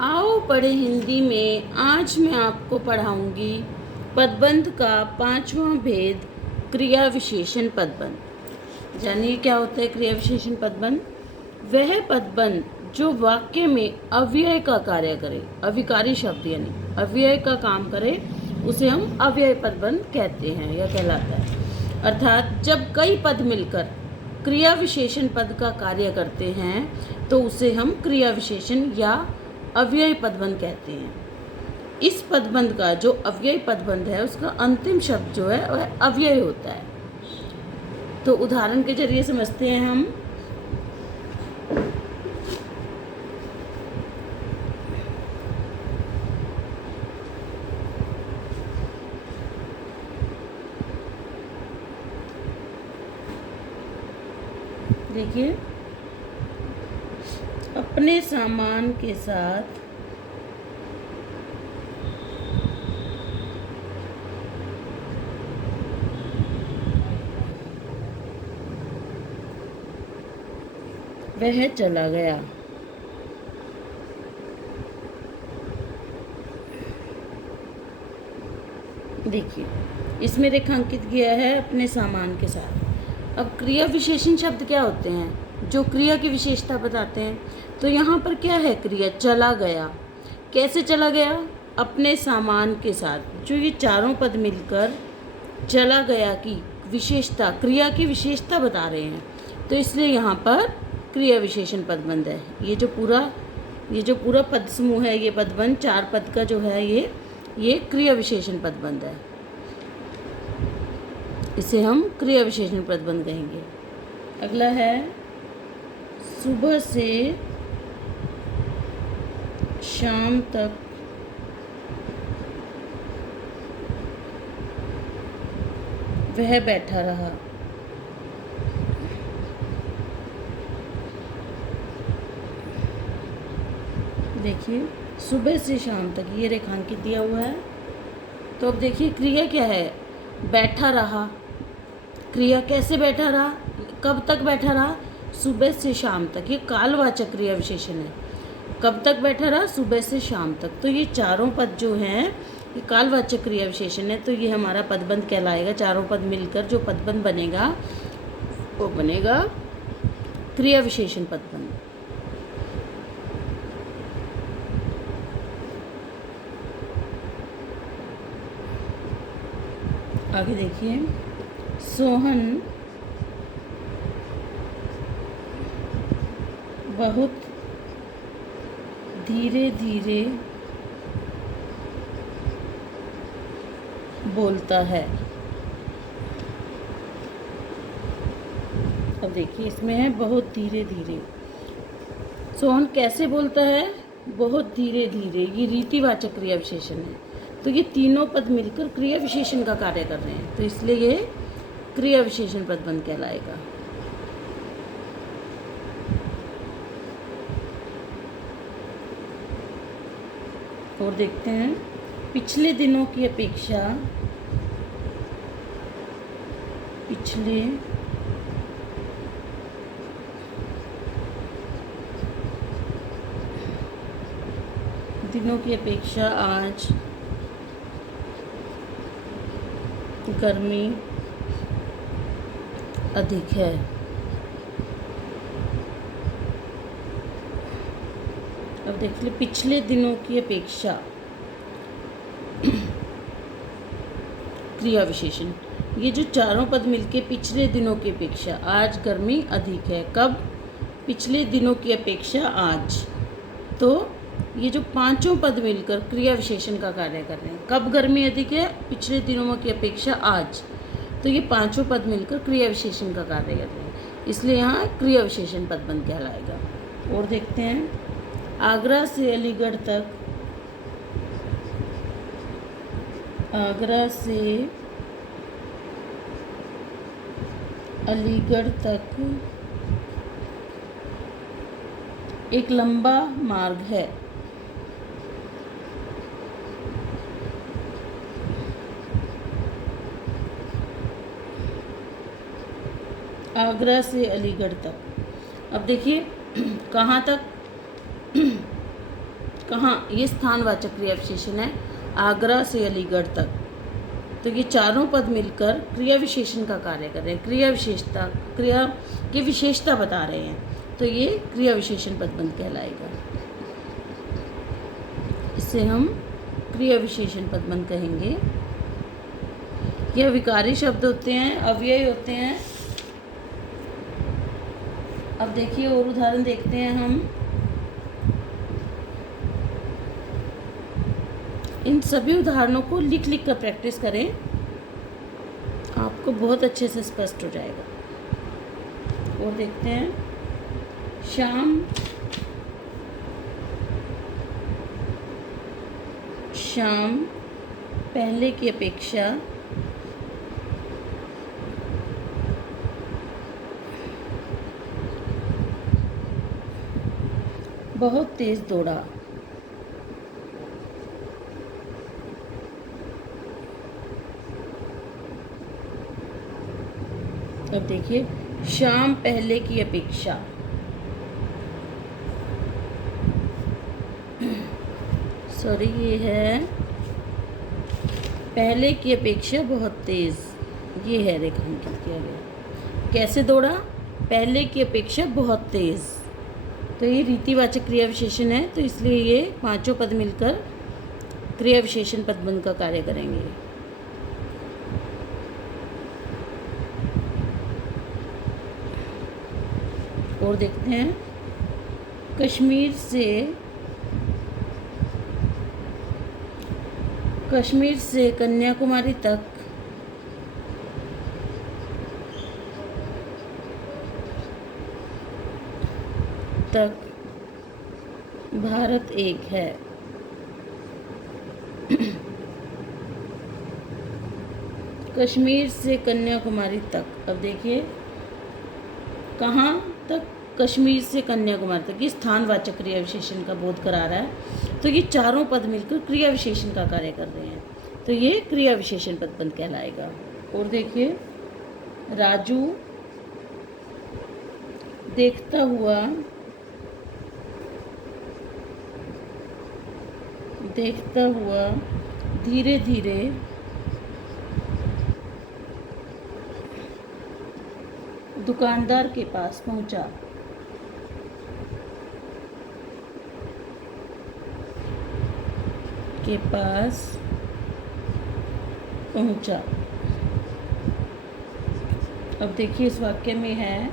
आओ पढ़े हिंदी में। आज मैं आपको पढ़ाऊंगी पदबंध का 5वां भेद, क्रिया विशेषण पदबंध। जानिए क्या होता है क्रिया विशेषण पदबंध। वह पदबंध जो वाक्य में अव्यय का कार्य करे, अविकारी शब्द यानी अव्यय का काम करे, उसे हम अव्यय पदबंध कहते हैं या कहलाता है। अर्थात जब कई पद मिलकर क्रिया विशेषण पद का कार्य करते हैं तो उसे हम क्रिया विशेषण या अव्यय पदबंध कहते हैं। इस पदबंध का जो अव्यय पदबंध है उसका अंतिम शब्द जो है वह अव्यय होता है। तो उदाहरण के जरिए समझते हैं हम। देखिए, अपने सामान के साथ वह चला गया। देखिए, इसमें रेखांकित किया है अपने सामान के साथ। अब क्रिया विशेषण शब्द क्या होते हैं? जो क्रिया की विशेषता बताते हैं। तो यहाँ पर क्या है? क्रिया चला गया। कैसे चला गया? अपने सामान के साथ। जो ये चारों पद मिलकर चला गया की विशेषता, क्रिया की विशेषता बता रहे हैं, तो इसलिए यहाँ पर क्रिया विशेषण पदबंध है। ये जो पूरा पद समूह है, ये पदबंध 4 पद का जो है ये क्रिया विशेषण पदबंध है। इसे हम क्रिया विशेषण पदबंध कहेंगे। अगला है सुबह से शाम तक वह बैठा रहा। देखिए, सुबह से शाम तक ये रेखांकित दिया हुआ है। तो अब देखिए क्रिया क्या है? बैठा रहा। क्रिया कैसे बैठा रहा? कब तक बैठा रहा? सुबह से शाम तक। ये कालवाचक क्रिया विशेषण है। कब तक बैठा रहा? सुबह से शाम तक। तो ये चारों पद जो हैं ये कालवाचक क्रिया विशेषण है। तो ये हमारा पदबंध कहलाएगा। चारों पद मिलकर जो पदबंध बनेगा वो बनेगा क्रिया विशेषण पदबंध। आगे देखिए, सोहन बहुत धीरे धीरे बोलता है। अब देखिए, इसमें है बहुत धीरे धीरे। सोहन कैसे बोलता है? बहुत धीरे धीरे। ये रीतिवाचक क्रिया विशेषण है। तो ये तीनों पद मिलकर क्रिया विशेषण का कार्य कर रहे हैं, तो इसलिए ये क्रिया विशेषण पदबंध कहलाएगा। और देखते हैं, पिछले दिनों की अपेक्षा पिछले दिनों की अपेक्षा आज गर्मी अधिक है। अब देख लीजिए, पिछले दिनों की अपेक्षा क्रिया विशेषण। ये जो चारों पद मिलके पिछले दिनों की अपेक्षा, आज गर्मी अधिक है। कब? पिछले दिनों की अपेक्षा आज। तो ये जो पांचों पद मिलकर क्रिया विशेषण का कार्य कर रहे हैं। कब गर्मी अधिक है? पिछले दिनों की अपेक्षा आज। तो ये पांचों पद मिलकर क्रिया विशेषण का कार्य कर रहे हैं, इसलिए यहाँ क्रिया विशेषण पदबंध कहलाएगा। और देखते हैं, आगरा से अलीगढ़ तक, आगरा से अलीगढ़ तक एक लंबा मार्ग है। आगरा से अलीगढ़ तक। अब देखिए, कहाँ तक कहाँ, ये स्थानवाचक क्रिया विशेषण है, आगरा से अलीगढ़ तक। तो ये चारों पद मिलकर क्रिया विशेषण का कार्य कर रहे हैं, क्रिया की विशेषता बता रहे हैं, तो ये क्रिया विशेषण पदबंध कहलाएगा। इसे हम क्रिया विशेषण पदबंध कहेंगे। यह विकारी शब्द होते हैं, अव्यय होते हैं। अब देखिए और उदाहरण देखते हैं हम। इन सभी उदाहरणों को लिख लिख कर प्रैक्टिस करें, आपको बहुत अच्छे से स्पष्ट हो जाएगा। और देखते हैं, शाम पहले की अपेक्षा बहुत तेज दौड़ा। अब देखिए, शाम पहले की अपेक्षा, सॉरी ये है पहले की अपेक्षा बहुत तेज, ये है रेखांकित किया गया। कैसे दौड़ा? पहले की अपेक्षा बहुत तेज। तो ये रीतिवाचक क्रिया विशेषण है, तो इसलिए ये पांचों पद मिलकर क्रिया विशेषण पदबंध का कार्य करेंगे। और देखते हैं, कश्मीर से कन्याकुमारी तक भारत एक है। कश्मीर से कन्याकुमारी तक, अब देखिए कहाँ तक? कश्मीर से कन्याकुमारी तक, ये स्थानवाचक क्रिया विशेषण का बोध करा रहा है। तो ये चारों पद मिलकर क्रिया विशेषण का कार्य कर रहे हैं, तो ये क्रिया विशेषण पदबंध कहलाएगा। और देखिए, राजू देखता हुआ धीरे धीरे दुकानदार के पास पहुंचा। अब देखिए इस वाक्य में है,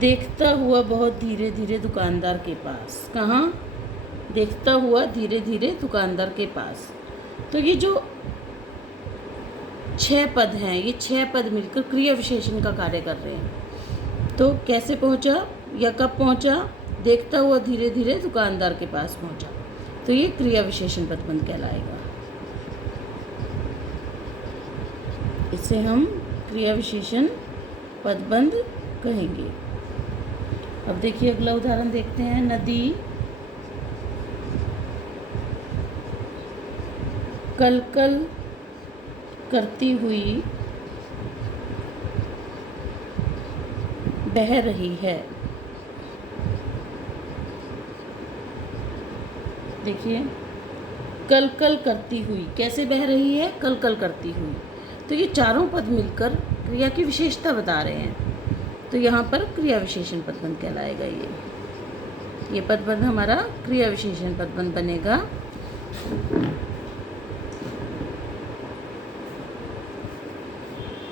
देखता हुआ बहुत धीरे धीरे दुकानदार के पास। कहाँ? देखता हुआ धीरे धीरे दुकानदार के पास। तो ये जो 6 पद हैं, ये 6 पद मिलकर क्रिया विशेषण का कार्य कर रहे हैं। तो कैसे पहुंचा या कब पहुंचा? देखता हुआ धीरे धीरे दुकानदार के पास पहुंचा, तो ये क्रिया विशेषण पदबंध कहलाएगा। इसे हम क्रिया विशेषण पदबंध कहेंगे। अब देखिए अगला उदाहरण देखते हैं, नदी कल कल करती हुई बह रही है। देखिए, कल कल करती हुई, कैसे बह रही है? कल कल करती हुई। तो ये चारों पद मिलकर क्रिया की विशेषता बता रहे हैं, तो यहाँ पर क्रिया विशेषण पदबंध कहलाएगा। ये पदबंध हमारा क्रिया विशेषण पदबंध बनेगा।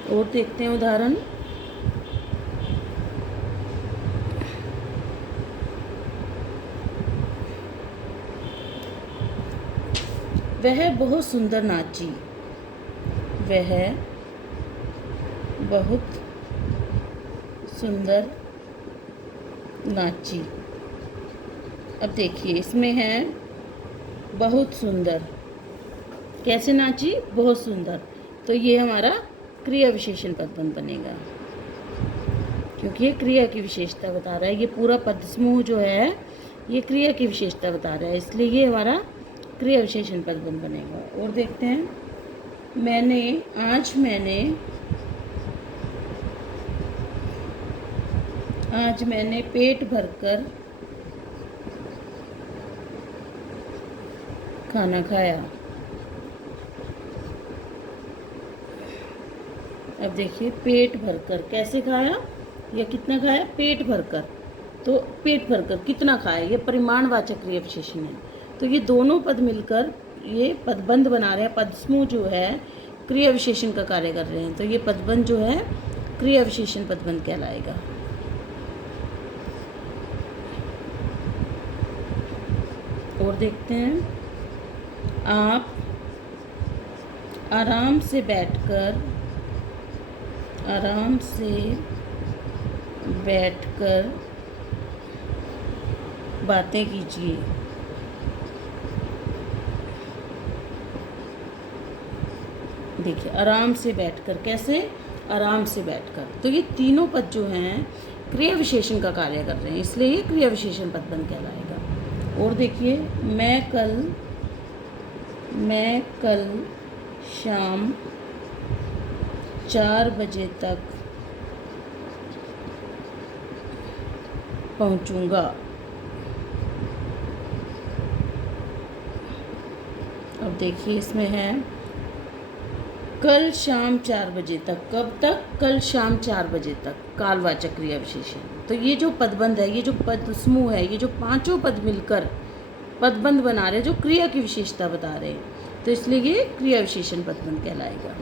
और देखते हैं उदाहरण, वह बहुत सुंदर नाची। वह बहुत सुंदर नाची। अब देखिए इसमें है बहुत सुंदर, कैसे नाची? बहुत सुंदर। तो ये हमारा क्रिया विशेषण पदबंध बनेगा, क्योंकि ये क्रिया की विशेषता बता रहा है। ये पूरा पद समूह जो है ये क्रिया की विशेषता बता रहा है, इसलिए ये हमारा क्रिया विशेषण पदबंध बनेगा। और देखते हैं, आज मैंने पेट भरकर खाना खाया। अब देखिए पेट भरकर, कैसे खाया या कितना खाया? पेट भरकर। तो पेट भरकर कितना खाया, ये परिमाणवाचक क्रिया विशेषण है। तो ये दोनों पद मिलकर ये पदबंध बना रहे हैं। पद समूह जो है क्रिया विशेषण का कार्य कर रहे हैं, तो ये पदबंध जो है क्रिया विशेषण पदबंध कहलाएगा। और देखते हैं, आप आराम से बैठकर बातें कीजिए। देखिए आराम से बैठकर, कैसे? आराम से बैठकर। तो ये तीनों पद जो हैं क्रिया विशेषण का कार्य कर रहे हैं, इसलिए ये क्रिया विशेषण पदबंध कहलाएगा। और देखिए, मैं कल शाम 4 बजे तक पहुंचूंगा। अब देखिए इसमें है कल शाम 4 बजे तक। कब तक? कल शाम 4 बजे तक, कालवाचक क्रिया विशेषण। तो ये जो पदबंध है, ये जो पद समूह है, ये जो पांचों पद मिलकर पदबंध बना रहे, जो क्रिया की विशेषता बता रहे हैं, तो इसलिए ये क्रिया विशेषण पदबंध कहलाएगा।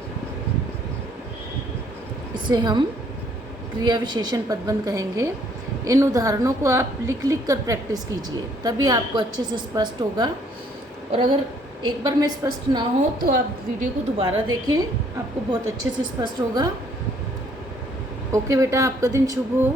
इसे हम क्रिया विशेषण पदबंध कहेंगे। इन उदाहरणों को आप लिख कर प्रैक्टिस कीजिए, तभी आपको अच्छे से स्पष्ट होगा। और अगर एक बार में स्पष्ट ना हो तो आप वीडियो को दोबारा देखें, आपको बहुत अच्छे से स्पष्ट होगा। ओके बेटा, आपका दिन शुभ हो।